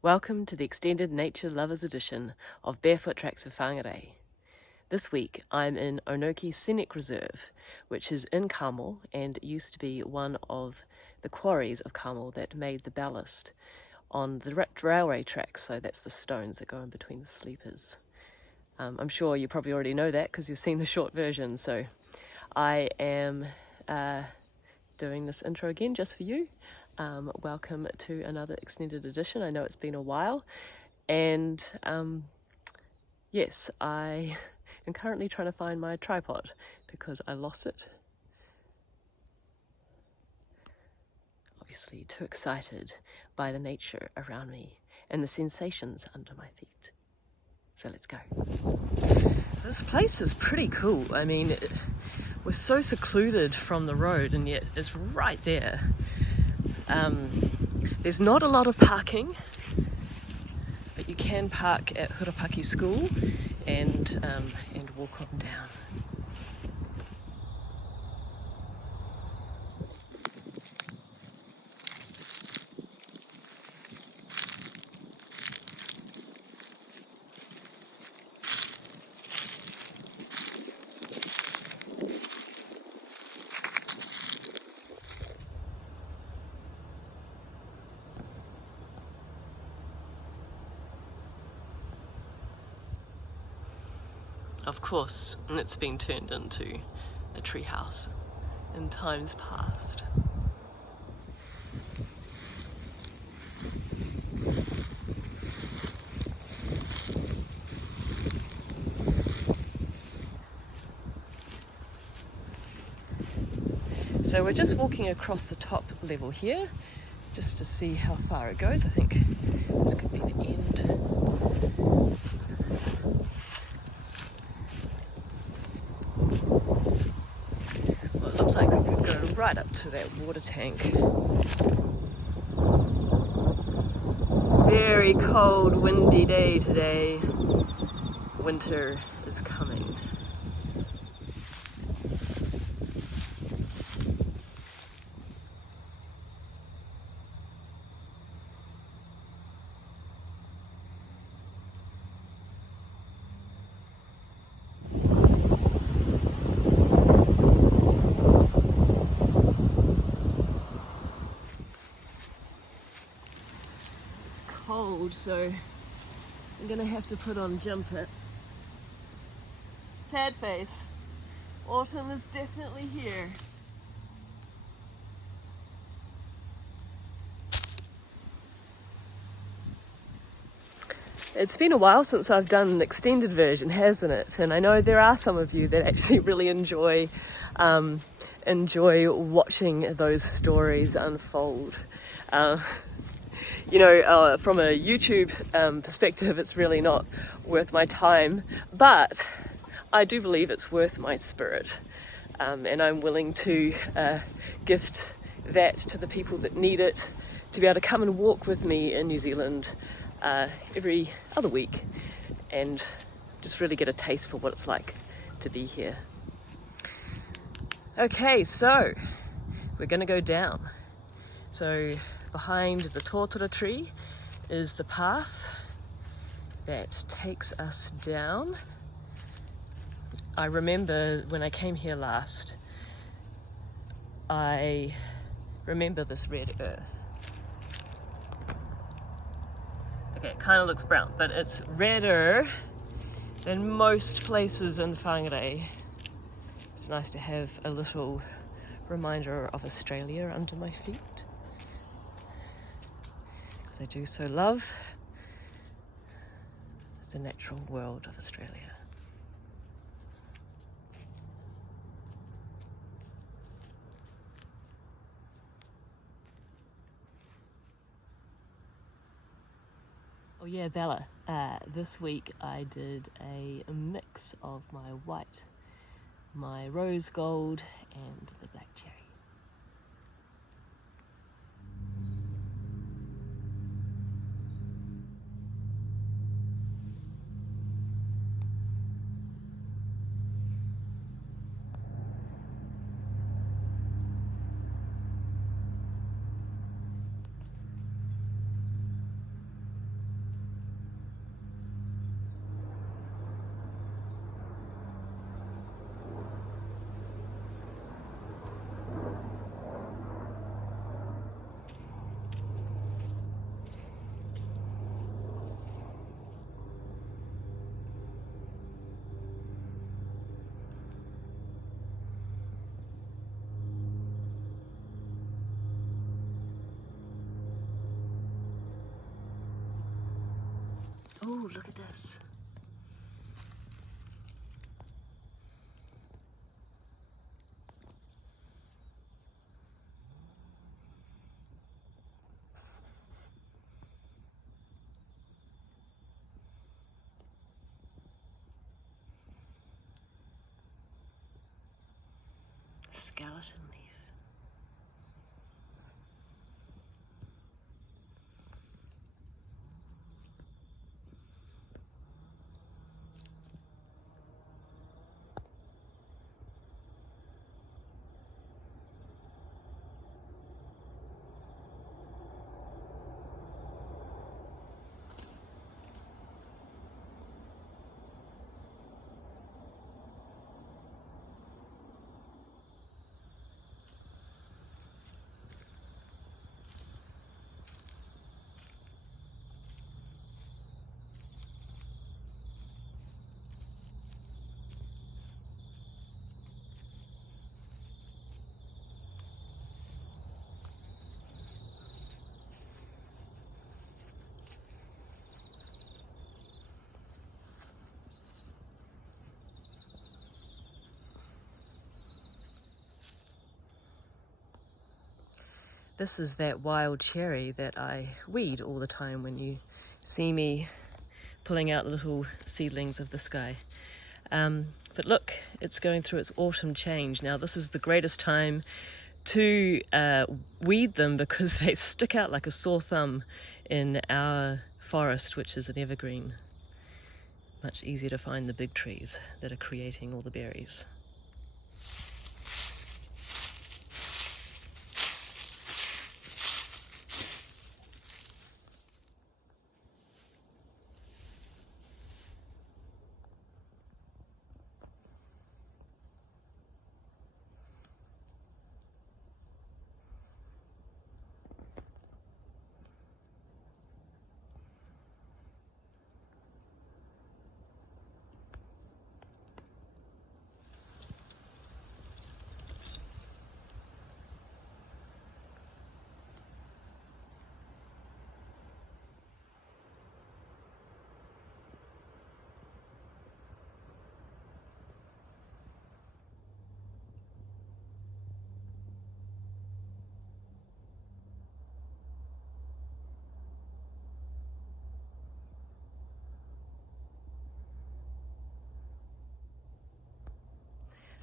Welcome to the extended Nature Lovers edition of Barefoot Tracks of Whangarei. This week I'm in Onoke Scenic Reserve, which is in Kamo and used to be one of the quarries of Kamo that made the ballast on the railway tracks, so that's the stones that go in between the sleepers. I'm sure you probably already know that because you've seen the short version, so I am doing this intro again just for you. Welcome to another extended edition. I know it's been a while, and yes, I am currently trying to find my tripod because I lost it. Obviously too excited by the nature around me and the sensations under my feet. So let's go. This place is pretty cool. I mean, we're so secluded from the road and yet it's right there. There's not a lot of parking, but you can park at Hurapaki school and walk on down. Of course, and it's been turned into a treehouse in times past. So we're just walking across the top level here, just to see how far it goes. I think this could be the end. Well, it looks like we could go right up to that water tank. It's a very cold, windy day today. Winter is coming. Cold, so I'm gonna have to put on jumper. Sad face. Autumn is definitely here. It's been a while since I've done an extended version, hasn't it? And I know there are some of you that actually really enjoy watching those stories unfold. From a YouTube perspective, it's really not worth my time, but I do believe it's worth my spirit, and I'm willing to gift that to the people that need it, to be able to come and walk with me in New Zealand every other week and just really get a taste for what it's like to be here. Okay, so we're going to go down. So behind the totara tree is the path that takes us down. I remember when I came here last, I remember this red earth. Okay, it kind of looks brown, but it's redder than most places in Whangarei. It's nice to have a little reminder of Australia under my feet. I do so love the natural world of Australia. Oh yeah, Bella, this week I did a mix of my white, my rose gold and the black cherry. Oh, look at this. Skeleton leaf. This is that wild cherry that I weed all the time when you see me pulling out little seedlings of this guy. But look, it's going through its autumn change. Now this is the greatest time to weed them because they stick out like a sore thumb in our forest, which is an evergreen. Much easier to find the big trees that are creating all the berries.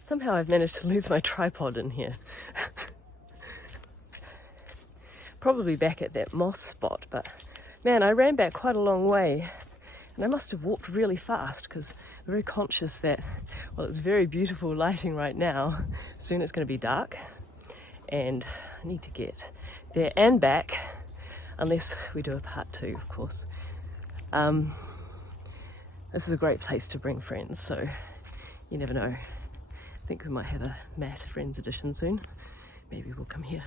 Somehow I've managed to lose my tripod in here. Probably back at that moss spot, but man, I ran back quite a long way and I must have walked really fast because I'm very conscious that, well, it's very beautiful lighting right now. Soon it's going to be dark and I need to get there and back, unless we do a part 2, of course. This is a great place to bring friends, so you never know. I think we might have a mass friends edition soon. Maybe we'll come here.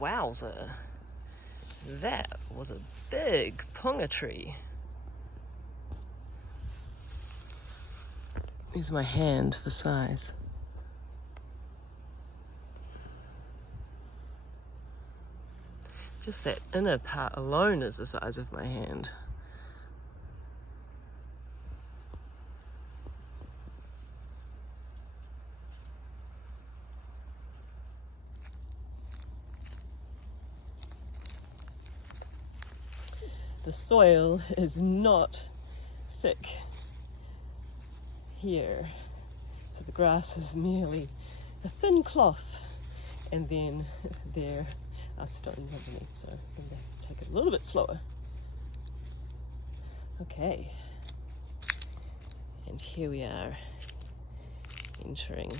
Wowza, that was a big ponga tree. Here's my hand for size. Just that inner part alone is the size of my hand. The soil is not thick here, so the grass is merely a thin cloth, and then there are stones underneath, so I'm going to take it a little bit slower. Okay, and here we are entering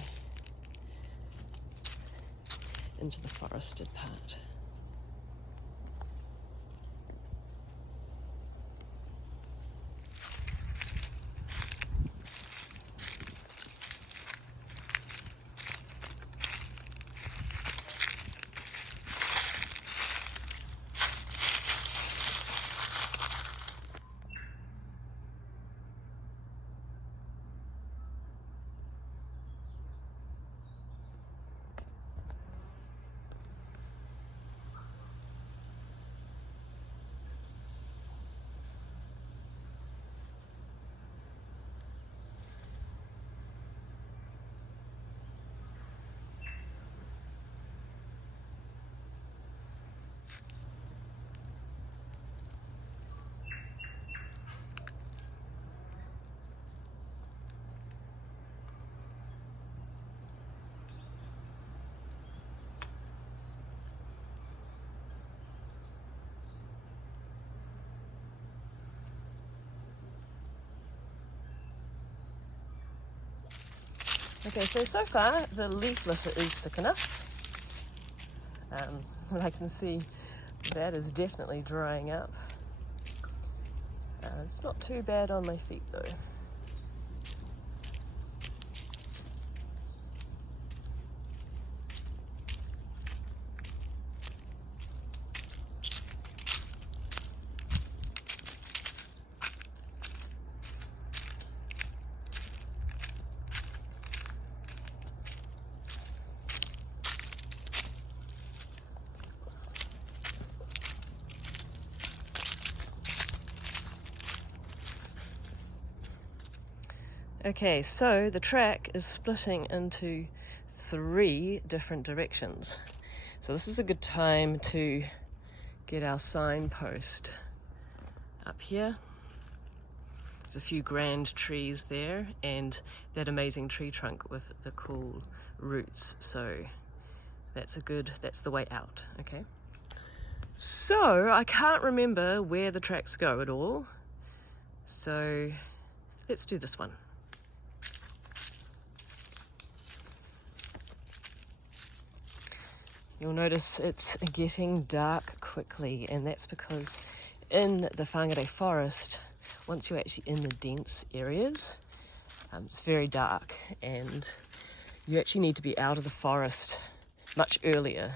into the forested part. Okay, so far the leaf litter is thick enough. I can see that is definitely drying up. It's not too bad on my feet though. Okay, so the track is splitting into 3 different directions. So this is a good time to get our signpost up here. There's a few grand trees there and that amazing tree trunk with the cool roots. So that's the way out, okay? So I can't remember where the tracks go at all. So let's do this one. You'll notice it's getting dark quickly, and that's because in the Whangarei forest, once you're actually in the dense areas, it's very dark, and you actually need to be out of the forest much earlier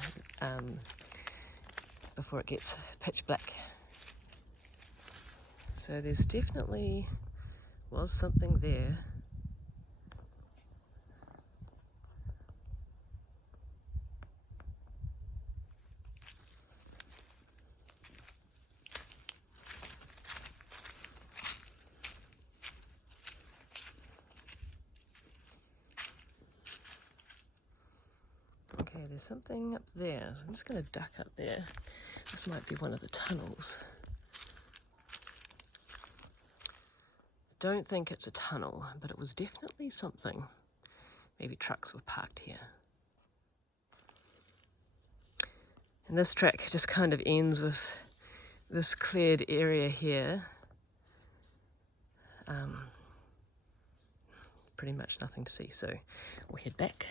before it gets pitch black. So there's definitely was something there. Okay, there's something up there. So I'm just going to duck up there. This might be one of the tunnels. Don't think it's a tunnel, but it was definitely something. Maybe trucks were parked here. And this track just kind of ends with this cleared area here. Pretty much nothing to see, so we'll head back.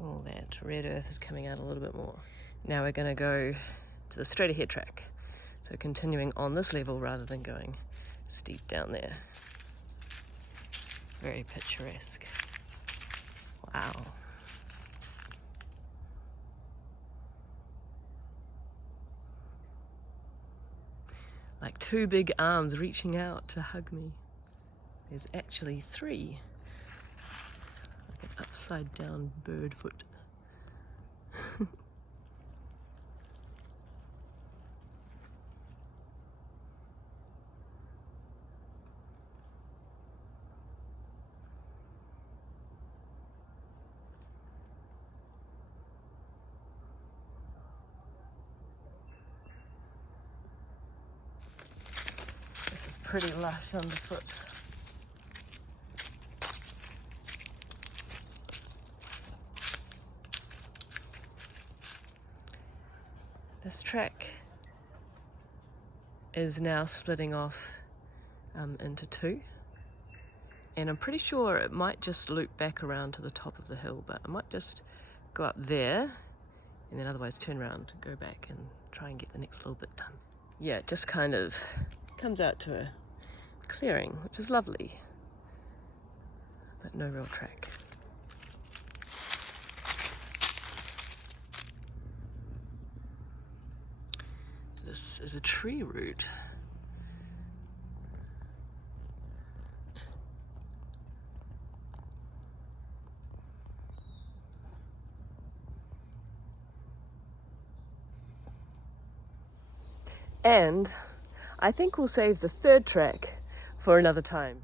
All that red earth is coming out a little bit more. Now we're going to go to the straight ahead track. So continuing on this level rather than going steep down there. Very picturesque. Wow. Like 2 big arms reaching out to hug me. There's actually 3. Like an upside down bird foot. This is pretty lush underfoot. This track is now splitting off into two, and I'm pretty sure it might just loop back around to the top of the hill, but I might just go up there and then otherwise turn around and go back and try and get the next little bit done. Yeah, it just kind of comes out to a clearing, which is lovely, but no real track. This is a tree route. And I think we'll save the third track for another time.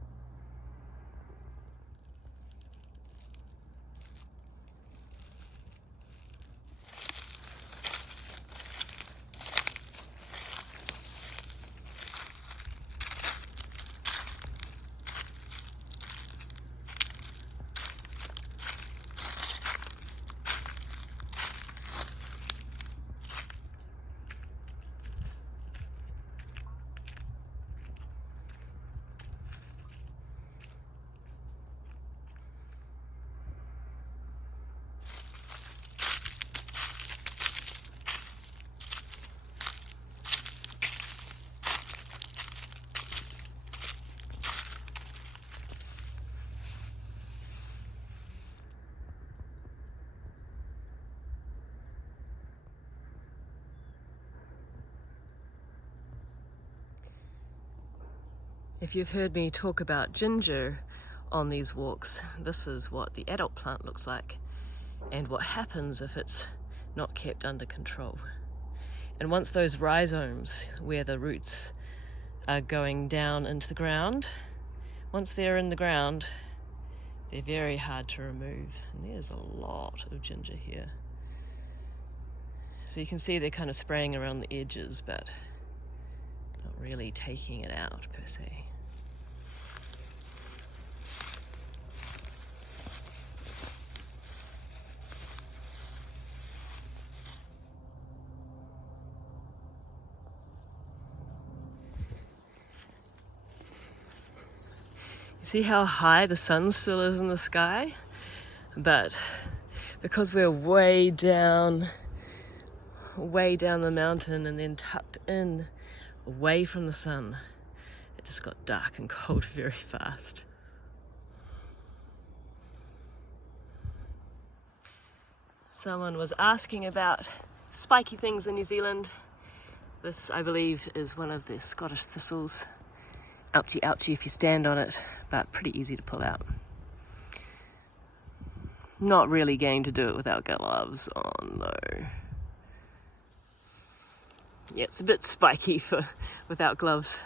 If you've heard me talk about ginger on these walks, this is what the adult plant looks like and what happens if it's not kept under control. And once those rhizomes, where the roots are going down into the ground, once they're in the ground, they're very hard to remove. And there's a lot of ginger here. So you can see they're kind of spraying around the edges, but not really taking it out per se. See how high the sun still is in the sky? But because we're way down the mountain and then tucked in away from the sun, it just got dark and cold very fast. Someone was asking about spiky things in New Zealand. This, I believe, is one of the Scottish thistles. Ouchie ouchie if you stand on it, but pretty easy to pull out. Not really going to do it without gloves on though. Yeah, it's a bit spiky without gloves.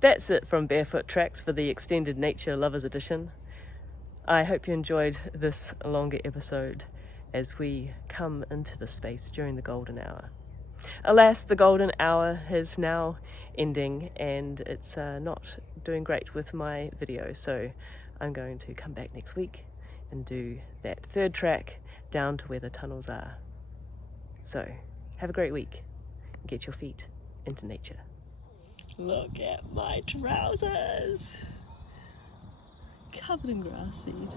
That's it from Barefoot Tracks for the Extended Nature Lovers Edition. I hope you enjoyed this longer episode as we come into the space during the golden hour. Alas, the golden hour is now ending and it's not doing great with my video, so I'm going to come back next week and do that third track down to where the tunnels are. So, have a great week and get your feet into nature. Look at my trousers! Covered in grass seed.